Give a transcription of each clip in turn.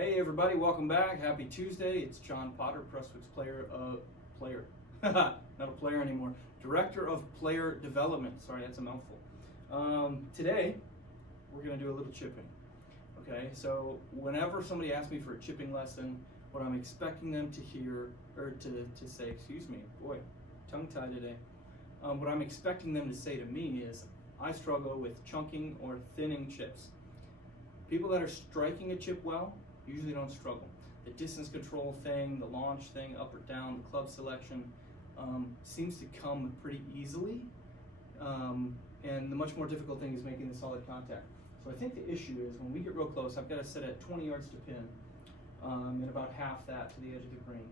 Hey everybody, welcome back. Happy Tuesday. It's John Potter, Prestwick's not a player anymore, Director of Player Development. Sorry, that's a mouthful. Today, we're going to do a little chipping. Okay, so whenever somebody asks me for a chipping lesson, what I'm expecting them to hear, or to say, excuse me, boy, tongue-tied today. What I'm expecting them to say to me is, I struggle with chunking or thinning chips. People that are striking a chip well usually don't struggle. The distance control thing, the launch thing, up or down, the club selection seems to come pretty easily. And the much more difficult thing is making the solid contact. So I think the issue is when we get real close, I've got to set at 20 yards to pin and about half that to the edge of the green.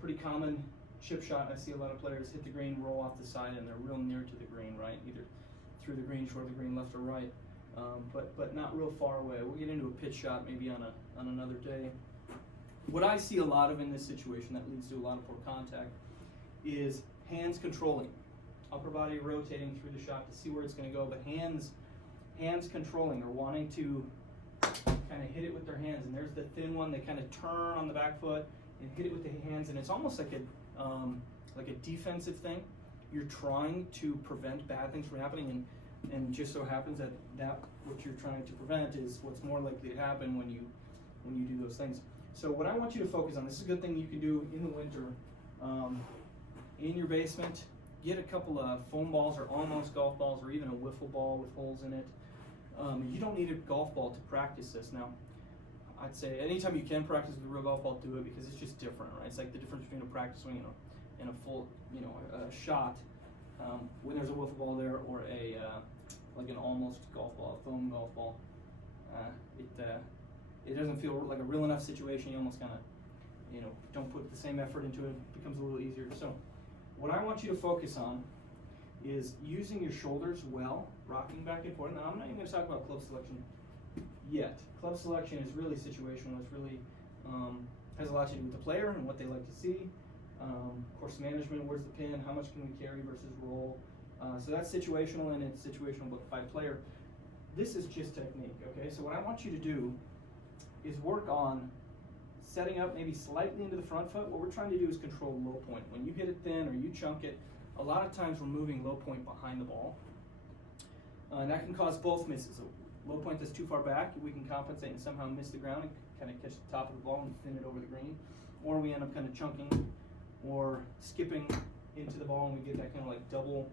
Pretty common chip shot. I see a lot of players hit the green, roll off the side, and they're real near to the green, right? Either through the green, short of the green, left or right. But not real far away. We'll get into a pitch shot maybe on another day. What I see a lot of in this situation that leads to a lot of poor contact is hands controlling, upper body rotating through the shot to see where it's going to go, but hands controlling or wanting to kind of hit it with their hands. And there's the thin one. They kind of turn on the back foot and hit it with the hands, and it's almost like a defensive thing. You're trying to prevent bad things from happening, and just so happens that what you're trying to prevent is what's more likely to happen when you do those things. So what I want you to focus on, this is a good thing you can do in the winter, in your basement. Get a couple of foam balls or almost golf balls or even a wiffle ball with holes in it. You don't need a golf ball to practice this. Now, I'd say anytime you can practice with a real golf ball, do it, because it's just different, right? It's like the difference between a practice swing and a full, a shot. When there's a wiffle ball there or like an almost golf ball, a foam golf ball, it doesn't feel like a real enough situation. You almost kind of, don't put the same effort into it. It becomes a little easier. So what I want you to focus on is using your shoulders well, rocking back and forth. And I'm not even going to talk about club selection yet. Club selection is really situational. It's really has a lot to do with the player and what they like to see. Course management, where's the pin, how much can we carry versus roll. So that's situational, and it's situational by player. This is just technique, okay? So what I want you to do is work on setting up maybe slightly into the front foot. What we're trying to do is control low point. When you hit it thin or you chunk it, a lot of times we're moving low point behind the ball. And that can cause both misses. A low point that's too far back, we can compensate and somehow miss the ground and kind of catch the top of the ball and thin it over the green. Or we end up kind of chunking or skipping into the ball and we get that kind of like double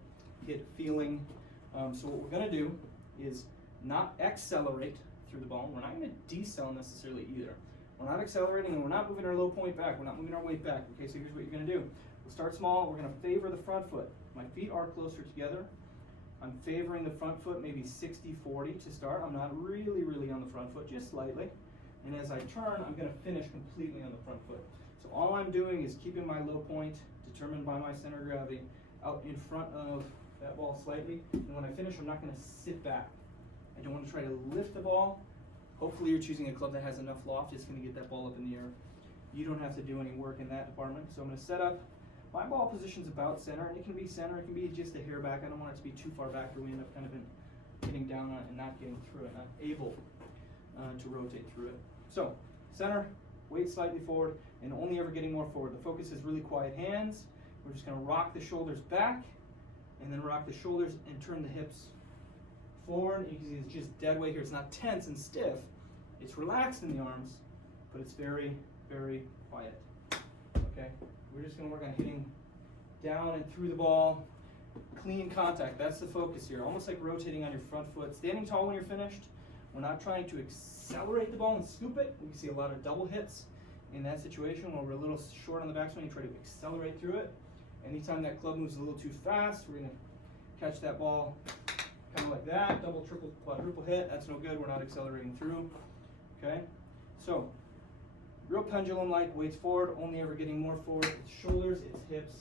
hit feeling. So what we're going to do is not accelerate through the ball. We're not going to decel necessarily either. We're not accelerating and we're not moving our low point back. We're not moving our weight back. Okay, so here's what you're going to do. We'll start small. We're going to favor the front foot. My feet are closer together. I'm favoring the front foot maybe 60-40 to start. I'm not really on the front foot, just slightly. And as I turn, I'm going to finish completely on the front foot. So all I'm doing is keeping my low point, determined by my center of gravity, out in front of that ball slightly. And when I finish, I'm not going to sit back. I don't want to try to lift the ball. Hopefully you're choosing a club that has enough loft. It's going to get that ball up in the air. You don't have to do any work in that department. So I'm going to set up. My ball position's about center, and it can be center. It can be just a hair back. I don't want it to be too far back where we end up kind of getting down on it and not getting through it, not able to rotate through it. So center, weight slightly forward, and only ever getting more forward. The focus is really quiet hands. We're just going to rock the shoulders back, and then rock the shoulders and turn the hips forward. You can see it's just dead weight here. It's not tense and stiff. It's relaxed in the arms, but it's very, very quiet. Okay? We're just going to work on hitting down and through the ball. Clean contact. That's the focus here. Almost like rotating on your front foot. Standing tall when you're finished. We're not trying to accelerate the ball and scoop it. We see a lot of double hits in that situation where we're a little short on the backswing. You try to accelerate through it. Anytime that club moves a little too fast, we're going to catch that ball kind of like that. Double, triple, quadruple hit. That's no good. We're not accelerating through. Okay? So, real pendulum-like, weights forward, only ever getting more forward. It's shoulders, it's hips.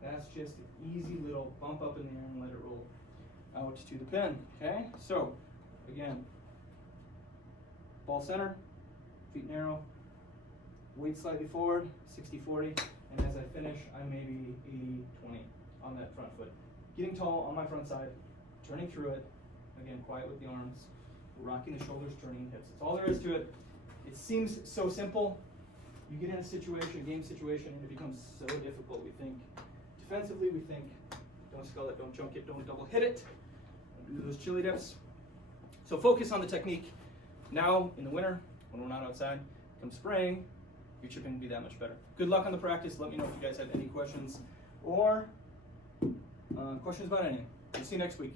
That's just an easy little bump up in the air and let it roll out to the pin. Okay? So, again, ball center, feet narrow, weight slightly forward, 60-40, and as I finish, I may be 80-20 on that front foot. Getting tall on my front side, turning through it, again, quiet with the arms, rocking the shoulders, turning the hips. That's all there is to it. It seems so simple. You get in a situation, a game situation, and it becomes so difficult. We think defensively, we think don't skull it, don't chunk it, don't double hit it, don't do those chili dips. So focus on the technique. Now, in the winter, when we're not outside, come spring, your chipping will be that much better. Good luck on the practice. Let me know if you guys have any questions or questions about anything. We'll see you next week.